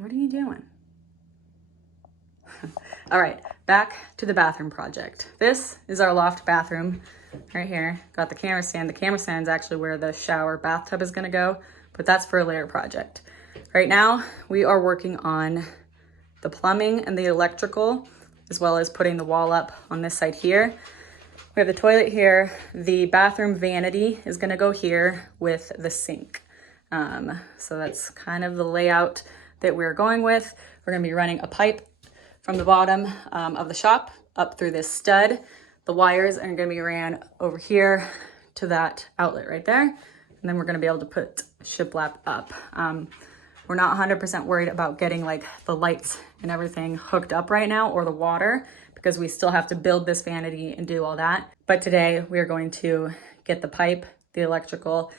What are you doing? All right, back to the bathroom project. This is our loft bathroom right here. Got the camera stand. The camera stand is actually where the shower bathtub is gonna go, but that's for a later project. Right now, we are working on the plumbing and the electrical, as well as putting the wall up on this side here. We have the toilet here. The bathroom vanity is gonna go here with the sink. So that's kind of the layout that we're going with. We're gonna be running a pipe from the bottom of the shop up through this stud. The wires are gonna be ran over here to that outlet right there. And then we're gonna be able to put shiplap up. We're not 100% worried about getting like the lights and everything hooked up right now, or the water, because we still have to build this vanity and do all that. But today we are going to get the pipe, the electrical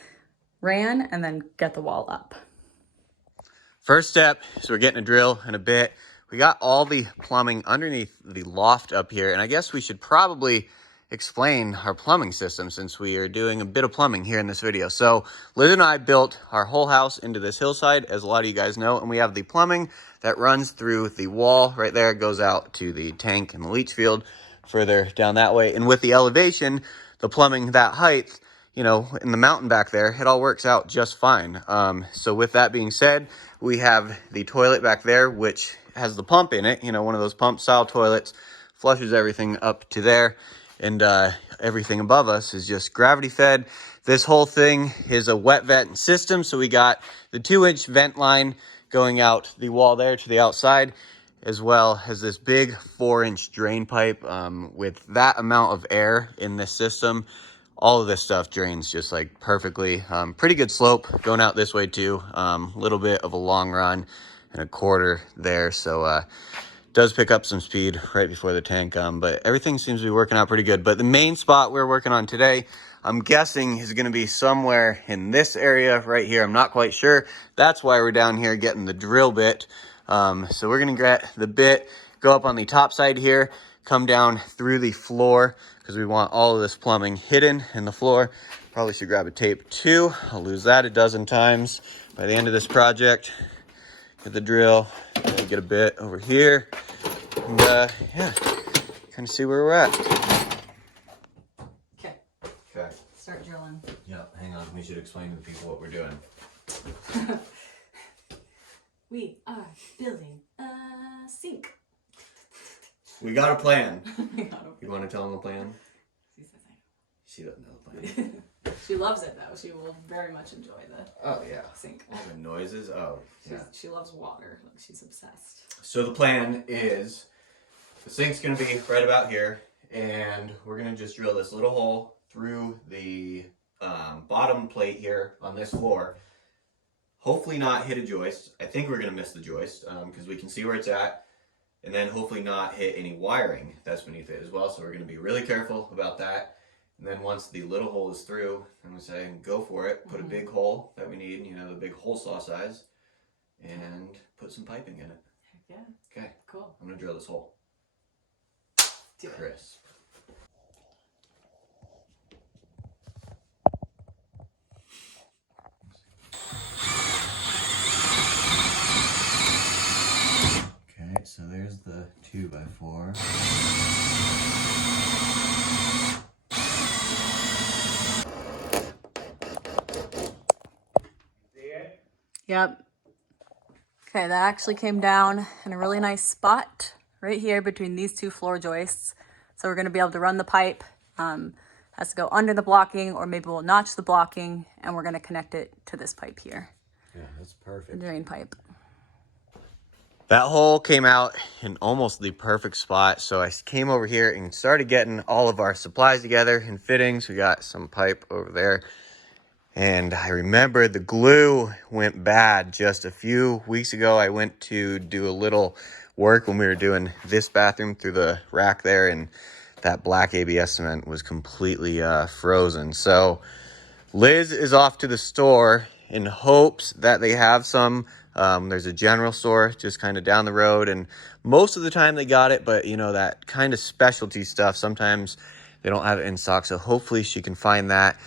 ran, and then get the wall up. First step is we're getting a drill and a bit. We got all the plumbing underneath the loft up here, and I guess we should probably explain our plumbing system since we are doing a bit of plumbing here in this video. So Liz and I built our whole house into this hillside, as a lot of you guys know, and we have the plumbing that runs through the wall right there, goes out to the tank and the leach field further down that way. And with the elevation, the plumbing that height, you know, in the mountain back there, it all works out just fine. So with that being said, we have the toilet back there, which has the pump in it, you know, one of those pump style toilets, flushes everything up to there. And everything above us is just gravity fed. This whole thing is a wet vent system. So we got the 2-inch vent line going out the wall there to the outside, as well as this big 4-inch drain pipe. With that amount of air in this system, all of this stuff drains just like perfectly. Pretty good slope going out this way too. Little bit of a long run and a quarter there. So does pick up some speed right before the tank, but everything seems to be working out pretty good. But the main spot we're working on today, I'm guessing is going to be somewhere in this area right here. I'm not quite sure. That's why we're down here getting the drill bit. So we're going to get the bit, go up on the top side here, come down through the floor, because we want all of this plumbing hidden in the floor. Probably should grab a tape too. I'll lose that a dozen times by the end of this project. Get the drill, get a bit over here, and yeah, kind of see where we're at. Okay. Okay. Start drilling. Yeah, hang on. We should explain to the people what we're doing. We are building a sink. We got a plan. You want to tell them the plan? She doesn't know the plan. She loves it though. She will very much enjoy the sink. All the noises. Oh, yeah. She loves water. Like, she's obsessed. So the plan is the sink's going to be right about here, and we're going to just drill this little hole through the bottom plate here on this floor. Hopefully not hit a joist. I think we're going to miss the joist because we can see where it's at, and then hopefully not hit any wiring that's beneath it as well. So we're going to be really careful about that. And then once the little hole is through, I'm going to say go for it. Put a big hole that we need, you know, the big hole saw size, and put some piping in it. Heck yeah. Okay. Cool. I'm going to drill this hole. Do it. Crisp. Okay, so there's the 2x4. Yep. Okay, that actually came down in a really nice spot right here between these two floor joists. So we're going to be able to run the pipe. Has to go under the blocking, or maybe we'll notch the blocking, and we're going to connect it to this pipe here. Yeah, that's perfect. The drain pipe. That hole came out in almost the perfect spot. So I came over here and started getting all of our supplies together and fittings. We got some pipe over there. And I remember the glue went bad just a few weeks ago. I went to do a little work when we were doing this bathroom through the rack there, and that black ABS cement was completely frozen. So Liz is off to the store in hopes that they have some. There's a general store just kind of down the road, and most of the time they got it, but you know, that kind of specialty stuff, sometimes they don't have it in stock. So hopefully she can find that.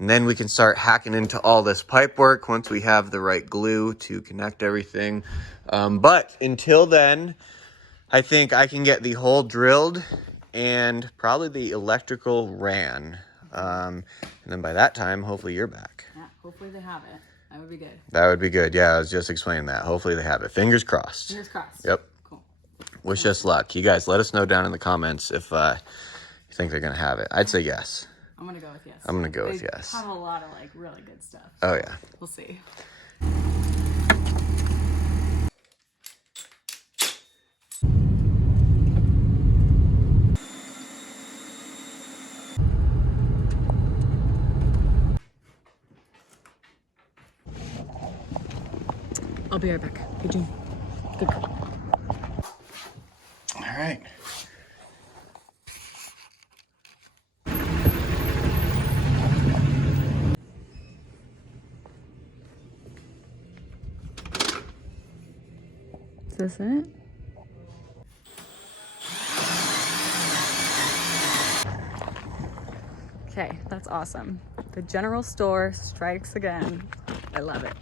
And then we can start hacking into all this pipe work once we have the right glue to connect everything. But until then, I think I can get the hole drilled and probably the electrical ran. And then by that time, hopefully you're back. Yeah, hopefully they have it. That would be good. That would be good. Yeah, I was just explaining that. Hopefully they have it. Fingers crossed. Fingers crossed. Yep. Cool. Wish us luck. You guys, let us know down in the comments if you think they're going to have it. I'd say yes. I'm going to go with yes. I'm going to go with yes. They have a lot of like really good stuff. Oh, yeah. We'll see. I'll be right back. Good job. Good girl. All right. Is this it? Okay, that's awesome. The general store strikes again. I love it.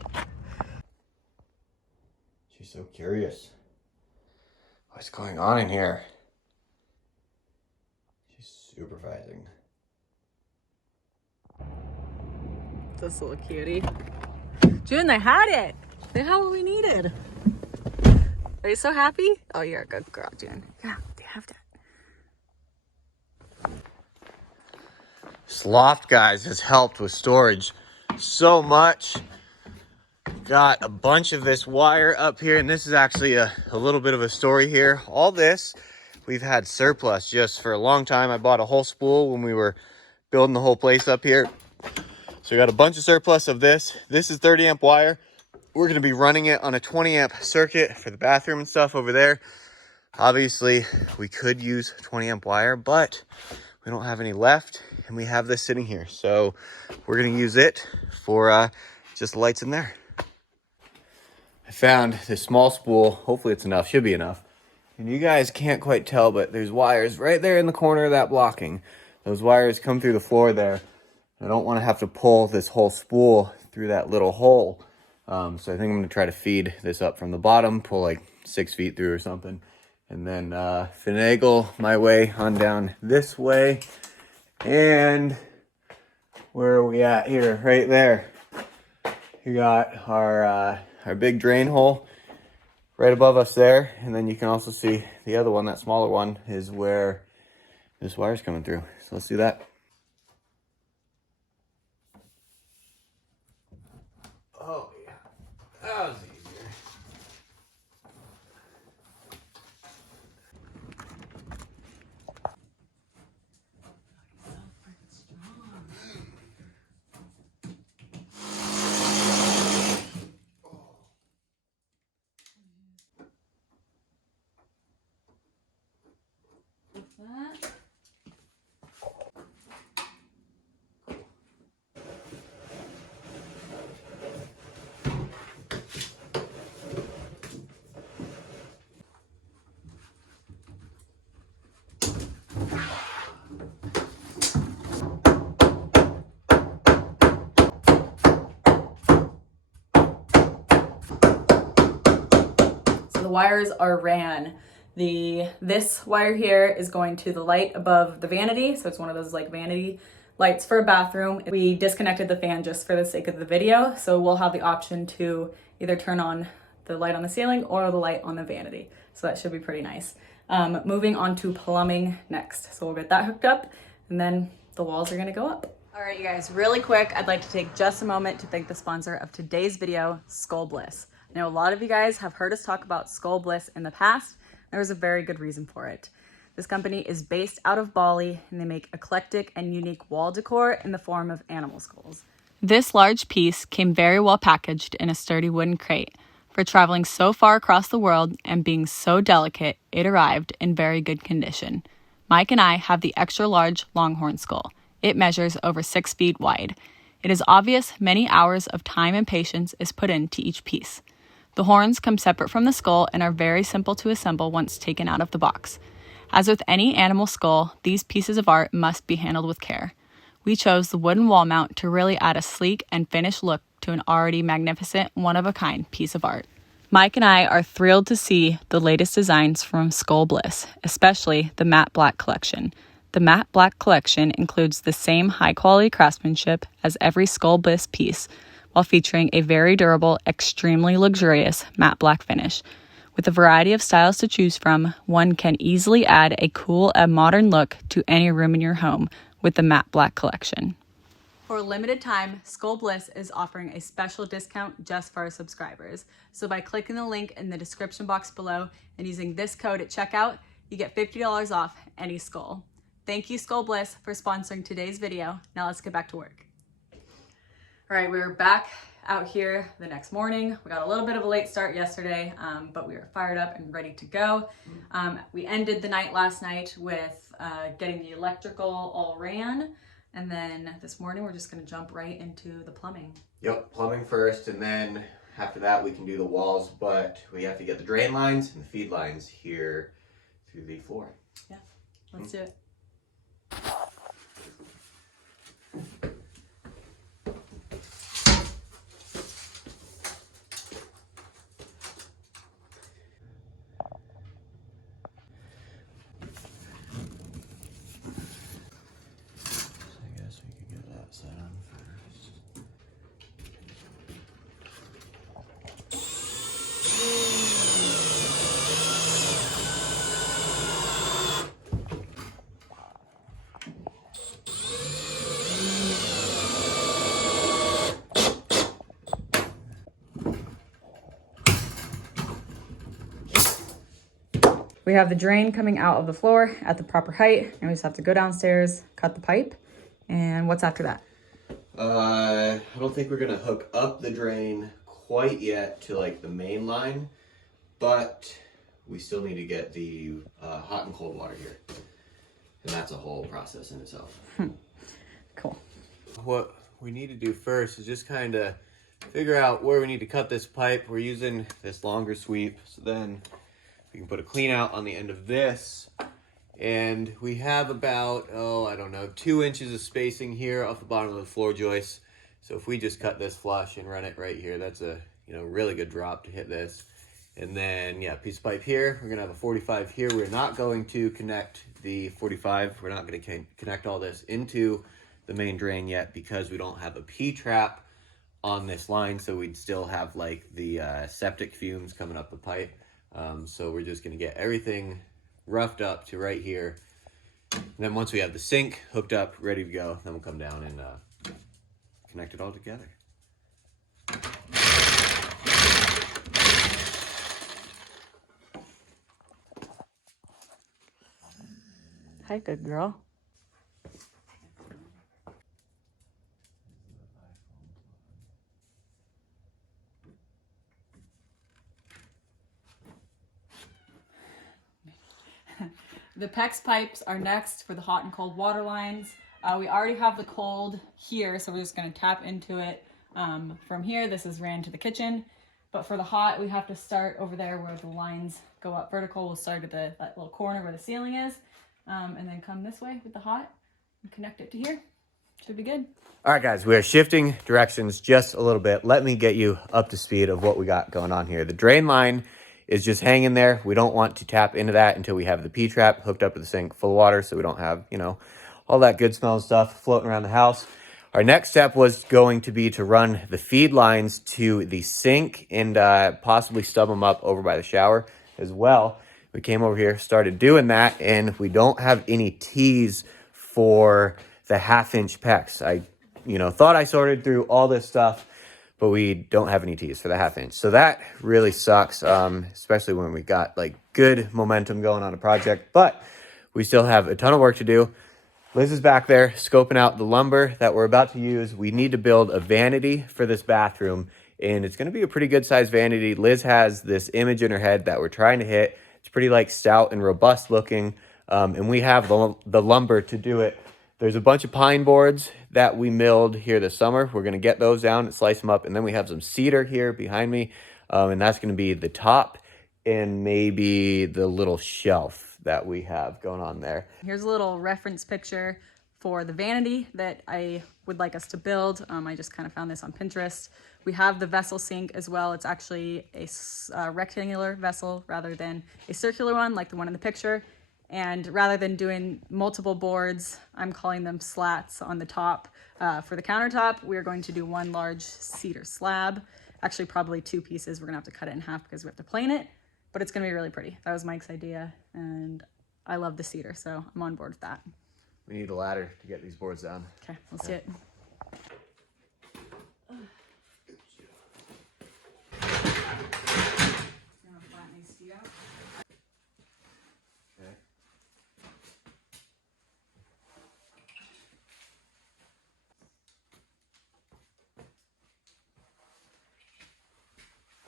She's so curious. What's going on in here? She's supervising. This little cutie. June, they had it. They had what we needed. Are you so happy? Oh, you're a good girl, June. Yeah, they have that. This loft, guys, has helped with storage so much. Got a bunch of this wire up here, and this is actually a little bit of a story here. All this, we've had surplus just for a long time. I bought a whole spool when we were building the whole place up here. So we got a bunch of surplus of this. This is 30 amp wire. We're going to be running it on a 20 amp circuit for the bathroom and stuff over there. Obviously, we could use 20 amp wire, but we don't have any left, and we have this sitting here. So we're going to use it for just lights in there. I found this small spool. Hopefully it's enough. Should be enough. And you guys can't quite tell, but there's wires right there in the corner of that blocking. Those wires come through the floor there. I don't want to have to pull this whole spool through that little hole. So I think I'm going to try to feed this up from the bottom, pull like 6 feet through or something, and then finagle my way on down this way. And where are we at here? Right there. You got our big drain hole right above us there. And then you can also see the other one, that smaller one, is where this wire's coming through. So let's do that. Oh, yeah. That was easier. The wires are ran. This wire here is going to the light above the vanity, so it's one of those like vanity lights for a bathroom. We disconnected the fan just for the sake of the video, so we'll have the option to either turn on the light on the ceiling or the light on the vanity, so that should be pretty nice. Moving on to plumbing next, so we'll get that hooked up and then the walls are gonna go up. All right, you guys, really quick, I'd like to take just a moment to thank the sponsor of today's video, Skull Bliss. I know a lot of you guys have heard us talk about Skull Bliss in the past. There was a very good reason for it. This company is based out of Bali, and they make eclectic and unique wall decor in the form of animal skulls. This large piece came very well packaged in a sturdy wooden crate. For traveling so far across the world and being so delicate, it arrived in very good condition. Mike and I have the extra large longhorn skull. It measures over 6 feet wide. It is obvious many hours of time and patience is put into each piece. The horns come separate from the skull and are very simple to assemble once taken out of the box. As with any animal skull, these pieces of art must be handled with care. we chose the wooden wall mount to really add a sleek and finished look to an already magnificent, one-of-a-kind piece of art. Mike and I are thrilled to see the latest designs from Skull Bliss, especially the matte black collection. The matte black collection includes the same high-quality craftsmanship as every Skull Bliss piece, while featuring a very durable, extremely luxurious matte black finish. With a variety of styles to choose from, one can easily add a cool and modern look to any room in your home with the matte black collection. For a limited time, Skull Bliss is offering a special discount just for our subscribers. So by clicking the link in the description box below and using this code at checkout, you get $50 off any Skull. Thank you, Skull Bliss, for sponsoring today's video. Now let's get back to work. All right, we're back out here the next morning. We got a little bit of a late start yesterday, but we were fired up and ready to go. We ended the night last night with getting the electrical all ran. And then this morning, we're just gonna jump right into the plumbing. Yep, plumbing first, and then after that we can do the walls, but we have to get the drain lines and the feed lines here through the floor. Yeah, let's do it. We have the drain coming out of the floor at the proper height, and we just have to go downstairs, cut the pipe, and what's after that? I don't think we're gonna hook up the drain quite yet to like the main line, but we still need to get the hot and cold water here, and that's a whole process in itself. Cool. What we need to do first is just kind of figure out where we need to cut this pipe. We're using this longer sweep, so then we can put a clean out on the end of this. And we have about, 2 inches of spacing here off the bottom of the floor joist. So if we just cut this flush and run it right here, that's a really good drop to hit this. And then, yeah, piece of pipe here. We're gonna have a 45 here. We're not going to connect the 45. We're not gonna connect all this into the main drain yet because we don't have a P-trap on this line. So we'd still have like the septic fumes coming up the pipe. So we're just gonna get everything roughed up to right here. And then once we have the sink hooked up, ready to go, then we'll come down and connect it all together. Hi, good girl. The PEX pipes are next for the hot and cold water lines. We already have the cold here, so we're just gonna tap into it from here. This is ran to the kitchen. But for the hot, we have to start over there where the lines go up vertical. We'll start at that little corner where the ceiling is, and then come this way with the hot and connect it to here. Should be good. All right, guys, we are shifting directions just a little bit. Let me get you up to speed of what we got going on here. The drain line is just hanging there. We don't want to tap into that until we have the P-trap hooked up to the sink full of water, so we don't have, all that good smelling stuff floating around the house. Our next step was going to be to run the feed lines to the sink and possibly stub them up over by the shower as well. We came over here, started doing that, and we don't have any tees for the 1/2-inch PEX. I, thought I sorted through all this stuff, but we don't have any tees for the 1/2-inch. So that really sucks, especially when we got like good momentum going on a project, but we still have a ton of work to do. Liz is back there scoping out the lumber that we're about to use. We need to build a vanity for this bathroom, and it's going to be a pretty good sized vanity. Liz has this image in her head that we're trying to hit. It's pretty like stout and robust looking, and we have the lumber to do it. There's a bunch of pine boards that we milled here this summer. We're going to get those down and slice them up, and then we have some cedar here behind me, and that's going to be the top and maybe the little shelf that we have going on there. Here's a little reference picture for the vanity that I would like us to build. I just kind of found this on Pinterest. We have the vessel sink as well. It's actually a rectangular vessel rather than a circular one like the one in the picture. And rather than doing multiple boards, I'm calling them slats on the top. For the countertop, we're going to do one large cedar slab. Actually, probably 2 pieces. We're gonna have to cut it in half because we have to plane it, but it's gonna be really pretty. That was Mike's idea, and I love the cedar, so I'm on board with that. We need a ladder to get these boards down. Okay, let's do it.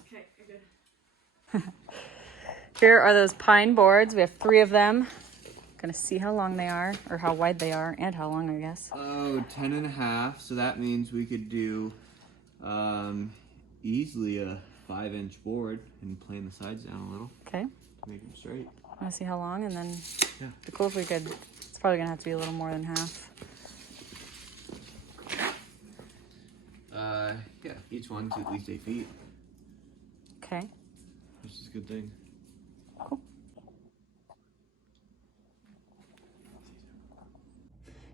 Okay, you're good. Here are those pine boards. We have 3 of them. Gonna see how long they are, or how wide they are, and how long, I guess. Oh, 10.5. So that means we could do easily a 5-inch board and plane the sides down a little. Okay. To make them straight. Wanna see how long, and then Yeah. it'd be cool if we could. It's probably gonna have to be a little more than half. Yeah, each one's at least 8 feet, Okay. which is a good thing. Cool.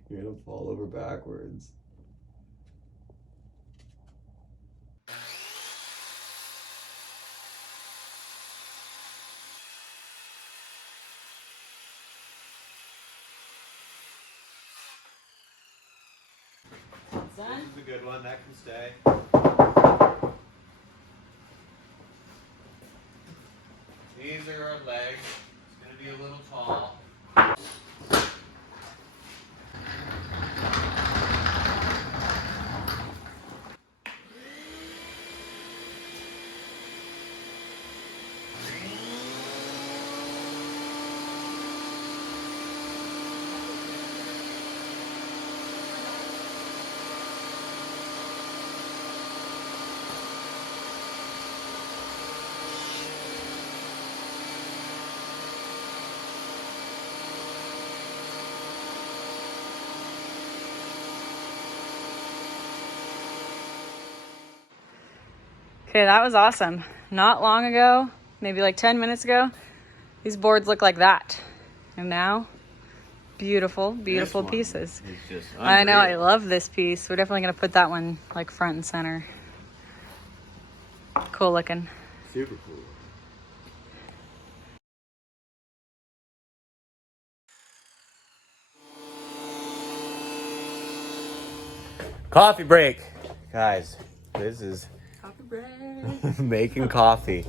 You're gonna fall over backwards. Done. This is a good one, that can stay. These are our legs. It's gonna be a little tall. Okay, that was awesome. Not long ago, maybe like 10 minutes ago, these boards look like that. And now, beautiful, beautiful pieces. It's just I know, I unreal. love this piece. We're definitely gonna put that one like front and center. Cool looking. Super cool. Coffee break. Guys, this is Coffee break. making coffee.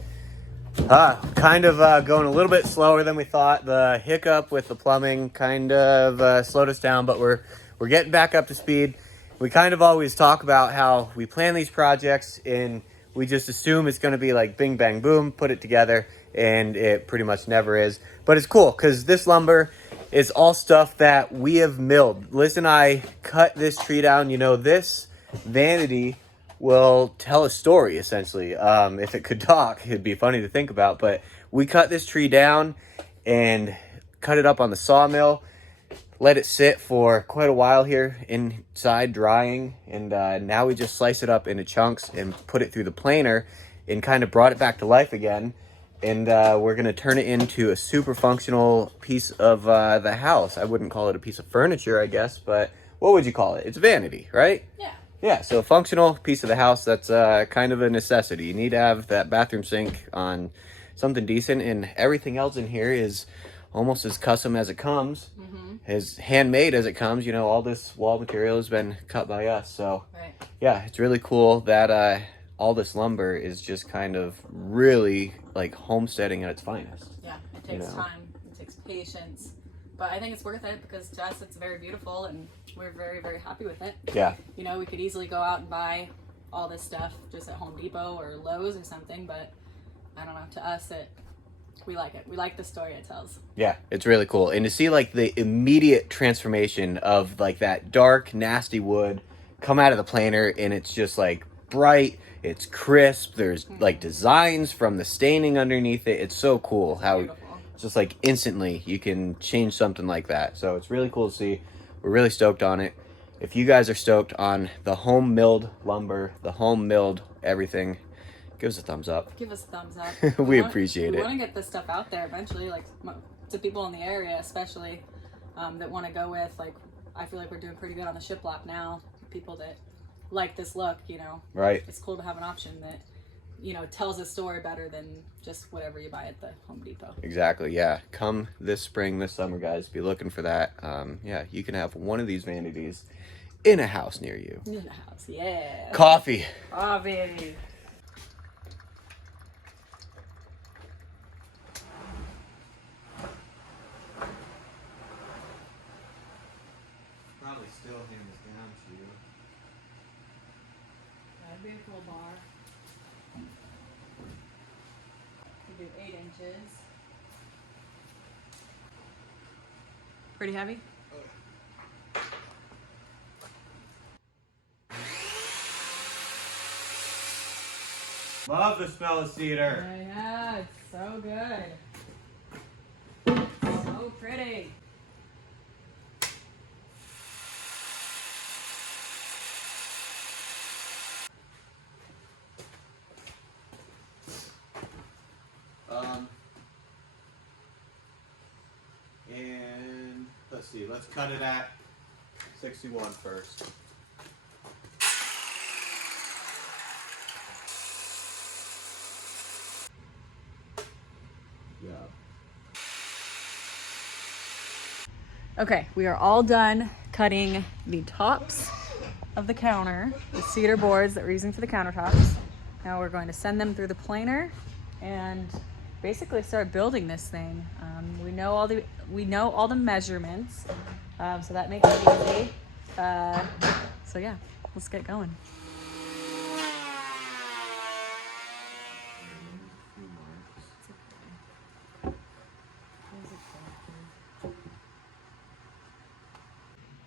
Kind of going a little bit slower than we thought. The hiccup with the plumbing kind of slowed us down, but we're getting back up to speed. We kind of always talk about how we plan these projects and we just assume it's going to be like bing, bang, boom, put it together, and it pretty much never is. But it's cool because this lumber is all stuff that we have milled. Liz and I cut this tree down. You know, this vanity will tell a story, essentially. If it could talk, it'd be funny to think about. But we cut this tree down and cut it up on the sawmill, let it sit for quite a while here inside drying, and now we just slice it up into chunks and put it through the planer and kind of brought it back to life again. And we're gonna turn it into a super functional piece of the house. I wouldn't call it a piece of furniture, I guess, but what would you call it? It's vanity, right? Yeah. Yeah, so a functional piece of the house that's kind of a necessity. You need to have that bathroom sink on something decent, and everything else in here is almost as custom as it comes, as handmade as it comes. You know, all this wall material has been cut by us. So, Right. yeah, it's really cool that all this lumber is just kind of really like homesteading at its finest. Yeah, it takes know. time, it takes patience, but I think it's worth it because to us it's very beautiful and we're very, very happy with it. Yeah. You know, we could easily go out and buy all this stuff just at Home Depot or Lowe's or something, but I don't know, to us we like it. We like the story it tells. Yeah, it's really cool. And to see like the immediate transformation of like that dark, nasty wood come out of the planer, and it's just like bright, it's crisp, there's like designs from the staining underneath it. It's so cool how Beautiful. just like instantly you can change something like that. So it's really cool to see. We're really stoked on it. If you guys are stoked on the home milled lumber, the home milled everything, give us a thumbs up. Give us a thumbs up. We appreciate it. We want to get this stuff out there eventually, like to people in the area, especially that want to go with. Like, I feel like we're doing pretty good on the shiplap now. People that like this look, you know. Right. It's cool to have an option that, you know, tells a story better than just whatever you buy at the Home Depot. Exactly. Yeah. Come this spring, this summer, guys. Be looking for that. Yeah, you can have one of these vanities in a house near you. In a house, yeah. Coffee. Coffee. Probably still hands down to you. That'd be a cool bar. We do 8 inches. Pretty heavy? Love the smell of cedar. Yeah, it's so good. So pretty. And let's see, let's cut it at 61 first. Yeah. Okay, we are all done cutting the tops of the counter, the cedar boards that we're using for the countertops. Now we're going to send them through the planer and basically start building this thing. We know all the measurements, so that makes it easy. So yeah, let's get going.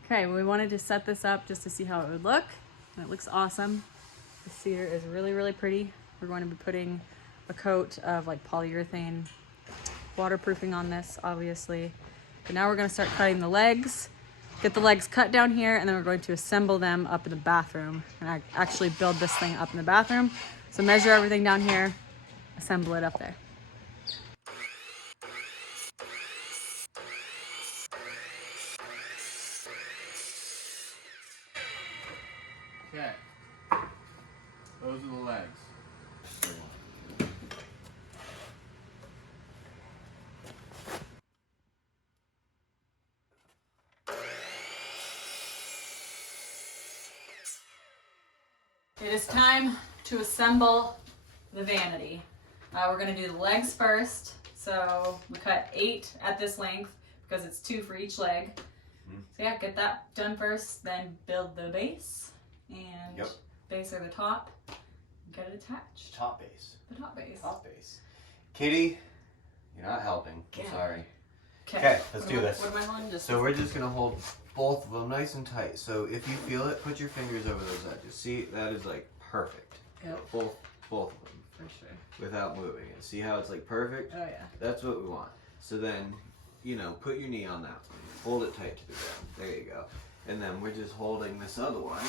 Okay, we wanted to set this up just to see how it would look. And it looks awesome. The cedar is really, really pretty. We're going to be putting a coat of like polyurethane waterproofing on this, obviously. But now we're going to start cutting the legs, get the legs cut down here, and then we're going to assemble them up in the bathroom and actually build this thing up in the bathroom. So measure everything down here, assemble it up there. Okay. Those are the legs. It is time to assemble the vanity. We're going to do the legs first. So we cut 8 at this length because it's 2 for each leg. So yeah, get that done first, then build the base and base or the top. Get it attached. Top base. The top base. Top base. Kitty, you're not helping. I'm sorry. Okay, let's do this. What am I holding? So we're just going to hold both of them nice and tight. So if you feel it, put your fingers over those edges. See, that is like perfect. Yep. Both of them. For sure. Without moving it. See how it's like perfect? Oh yeah. That's what we want. So then, you know, put your knee on that one. Hold it tight to the ground. There you go. And then we're just holding this other one.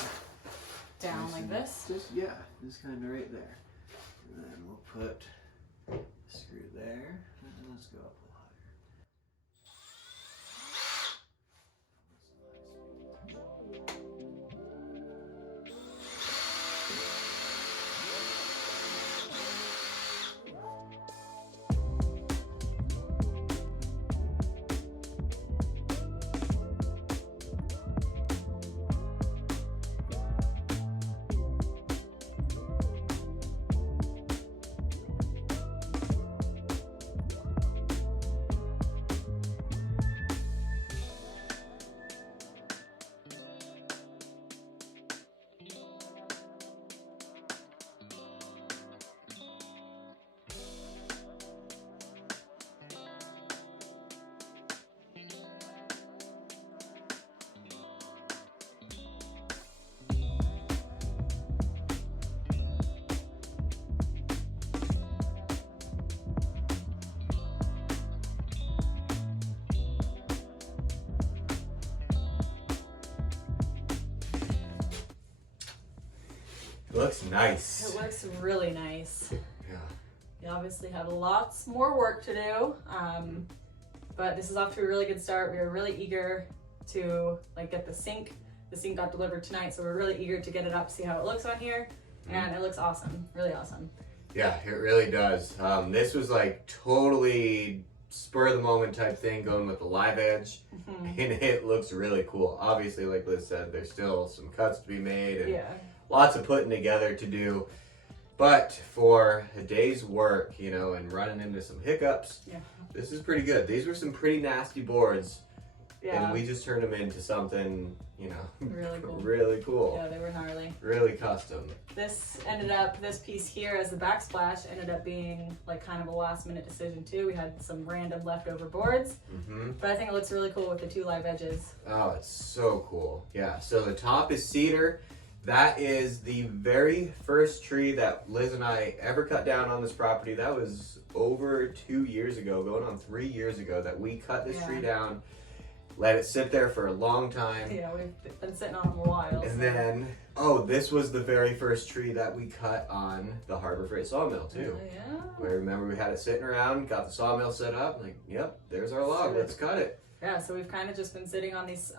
Down like this? Just kind of right there. And then we'll put a screw there. And let's go up a little higher. Looks nice. It looks really nice. Yeah. We obviously have lots more work to do, but this is off to a really good start. We were really eager to like get the sink. The sink got delivered tonight, so we're really eager to get it up, see how it looks on here, and it looks awesome, really awesome. Yeah, it really does. This was like totally spur of the moment type thing, going with the live edge, and it looks really cool. Obviously, like Liz said, there's still some cuts to be made and lots of putting together to do. But for a day's work, you know, and running into some hiccups, this is pretty good. These were some pretty nasty boards, and we just turned them into something, you know, really cool. Really cool. Yeah, they were gnarly. Really custom. This piece here as the backsplash ended up being like kind of a last minute decision too. We had some random leftover boards, but I think it looks really cool with the 2 live edges. Oh, it's so cool. Yeah, so the top is cedar. That is the very first tree that Liz and I ever cut down on this property. That was over 2 years ago, going on 3 years ago, that we cut this tree down, let it sit there for a long time. Yeah, we've been sitting on them a while. And then, this was the very first tree that we cut on the Harbor Freight sawmill too. Yeah. Where remember we had it sitting around, got the sawmill set up, like, yep, there's our log, let's cut it. Yeah, so we've kind of just been sitting on these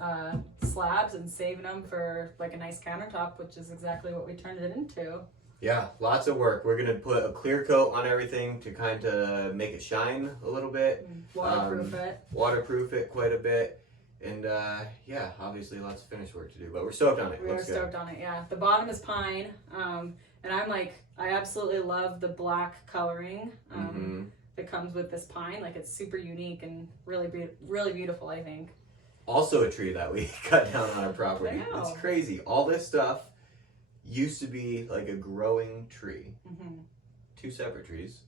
slabs and saving them for like a nice countertop, which is exactly what we turned it into. Yeah, lots of work. We're gonna put a clear coat on everything to kind of make it shine a little bit. Waterproof it quite a bit. And yeah, obviously lots of finish work to do, but we're stoked on it. We're stoked on it, yeah. The bottom is pine, and I absolutely love the black coloring that comes with this pine. Like, it's super unique and really beautiful, I think. Also a tree that we cut down on our property. It's crazy. All this stuff used to be like a growing tree. 2 separate trees.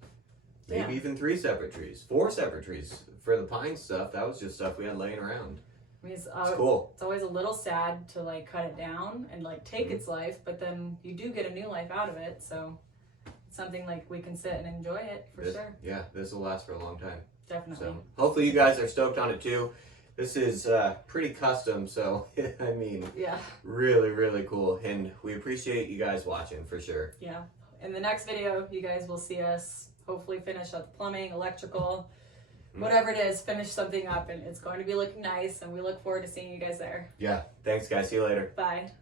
Maybe even 3 separate trees. 4 separate trees. For the pine stuff, that was just stuff we had laying around. It's cool. It's always a little sad to like cut it down and like take its life, but then you do get a new life out of it, so it's something like we can sit and enjoy it for sure. Yeah, this will last for a long time. Definitely. So hopefully you guys are stoked on it too. This is pretty custom, so I mean, really, really cool, and we appreciate you guys watching for sure. Yeah. In the next video, you guys will see us hopefully finish up the plumbing, electrical, whatever it is, finish something up, and it's going to be looking nice, and we look forward to seeing you guys there. Yeah. Thanks, guys. See you later. Bye.